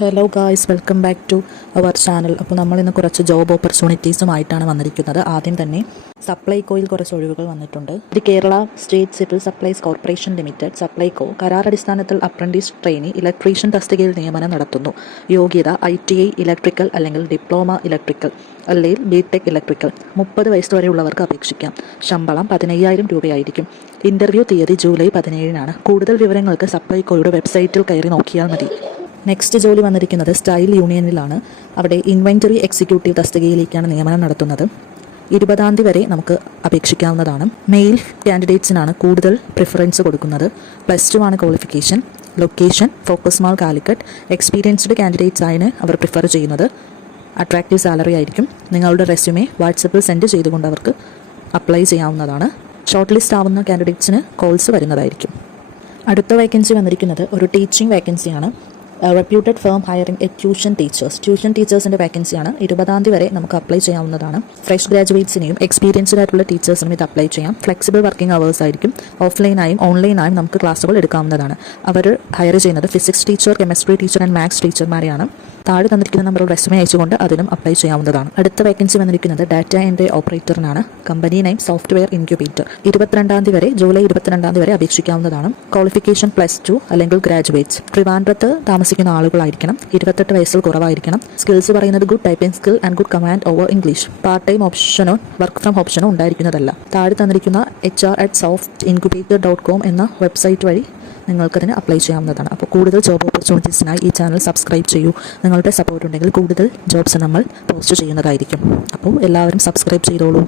Hello guys, welcome back to our channel. അപ്പോൾ നമ്മളിന്ന് കുറച്ച് ജോബ് ഓപ്പർച്യൂണിറ്റീസുമായിട്ടാണ് വന്നിരിക്കുന്നത്. ആദ്യം തന്നെ സപ്ലൈകോയിൽ കുറച്ച് ഒഴിവുകൾ വന്നിട്ടുണ്ട്. ഇത് Kerala state civil supplies corporation limited Supplyco കരാറടിസ്ഥാനത്തിൽ അപ്രന്റീസ് ട്രെയിനി ഇലക്ട്രീഷ്യൻ തസ്തികയിൽ നിയമനം നടത്തുന്നു. യോഗ്യത ITI ഇലക്ട്രിക്കൽ അല്ലെങ്കിൽ ഡിപ്ലോമ ഇലക്ട്രിക്കൽ അല്ലെങ്കിൽ BTech ഇലക്ട്രിക്കൽ. 30 വയസ്സ് വരെയുള്ളവർക്ക് അപേക്ഷിക്കാം. ശമ്പളം 15,000 രൂപയായിരിക്കും. ഇൻ്റർവ്യൂ തീയതി ജൂലൈ 17-നാണ്. കൂടുതൽ വിവരങ്ങൾക്ക് സപ്ലൈകോയുടെ വെബ്സൈറ്റിൽ കയറി നോക്കിയാൽ മതി. നെക്സ്റ്റ് ജോലി വന്നിരിക്കുന്നത് സ്റ്റൈൽ യൂണിയനിലാണ്. അവിടെ ഇൻവെൻറ്ററി എക്സിക്യൂട്ടീവ് തസ്തികയിലേക്കാണ് നിയമനം നടത്തുന്നത്. 20-ാം തീയതി വരെ നമുക്ക് അപേക്ഷിക്കാവുന്നതാണ്. മെയിൽ കാൻഡിഡേറ്റ്സിനാണ് കൂടുതൽ പ്രിഫറൻസ് കൊടുക്കുന്നത്. +2 ആണ് qualification. Location focus mall Calicut. Experienced candidates ആണ് അവർ പ്രിഫർ ചെയ്യുന്നത്. അട്രാക്റ്റീവ് സാലറി ആയിരിക്കും. നിങ്ങളുടെ റെസ്യൂമെ വാട്സപ്പിൽ സെൻഡ് ചെയ്തുകൊണ്ട് അവർക്ക് അപ്ലൈ ചെയ്യാവുന്നതാണ്. ഷോർട്ട് ലിസ്റ്റ് ആവുന്ന കാൻഡിഡേറ്റ്സിന് കോൾസ് വരുന്നതായിരിക്കും. അടുത്ത വേക്കൻസി വന്നിരിക്കുന്നത് ഒരു ടീച്ചിങ് വേക്കൻസിയാണ്. Reputed firm hiring a tuition ടീച്ചേഴ്സിൻ്റെ വേക്കൻസിയാണ്. 20-ആം തീയതി വരെ നമുക്ക് അപ്ലൈ ചെയ്യാവുന്നതാണ്. ഫ്രഷ് ഗ്രാജുവേറ്റ്സിനെയും എക്സ്പീരിയൻസ്ഡ് ആയിട്ടുള്ള ടീച്ചേഴ്സിനും ഇത് അപ്ലൈ ചെയ്യാം. ഫ്ലെക്സിബിൾ വർക്കിംഗ് അവേഴ്സ് ആയിരിക്കും. ഓഫ്ലൈനായും ഓൺലൈനായും നമുക്ക് ക്ലാസ്സുകൾ എടുക്കാവുന്നതാണ്. അവർ ഹയർ ചെയ്യുന്നത് physics teacher, chemistry teacher and maths ടീച്ചർമാരെയാണ്. താഴെ തന്നിരിക്കുന്ന നമ്പറിൽ റെസ്യൂമെ അയച്ചുകൊണ്ട് അതിനും അപ്ലൈ ചെയ്യാവുന്നതാണ്. അടുത്ത വേക്കൻസി വന്നിരിക്കുന്നത് ഡാറ്റ എൻട്രി ഓപ്പറേറ്ററിനാണ്. Company name software incubator. 22-ആം തീയതി വരെ ജൂലൈ 22-ആം തീയതി വരെ അപേക്ഷിക്കാവുന്നതാണ്. ക്വാളിഫിക്കേഷൻ +2 അല്ലെങ്കിൽ ഗ്രാജുവേറ്റ്സ്. ട്രിവാൻഡ്രത്ത് താമസിക്കുന്ന ആളുകളായിരിക്കണം. 28 വയസ്സിൽ കുറവായിരിക്കണം. സ്കിൽസ് പറയുന്നത് good typing skill and good command over English. Part time ഓപ്ഷനോ വർക്ക് ഫ്രം ഓപ്ഷനോ ഉണ്ടായിരിക്കുന്നതല്ല. താഴെ തന്നിരിക്കുന്ന hr@softincubator.com എന്ന വെബ്സൈറ്റ് വഴി നിങ്ങൾക്കതിന് അപ്ലൈ ചെയ്യാവുന്നതാണ്. അപ്പോൾ കൂടുതൽ ജോബ് ഓപ്പർച്യൂണിറ്റീസിനായി ഈ ചാനൽ സബ്സ്ക്രൈബ് ചെയ്യൂ. നിങ്ങളുടെ സപ്പോർട്ട് ഉണ്ടെങ്കിൽ കൂടുതൽ ജോബ്സ് നമ്മൾ പോസ്റ്റ് ചെയ്യുന്നതായിരിക്കും. അപ്പോൾ എല്ലാവരും സബ്സ്ക്രൈബ് ചെയ്തോളൂ.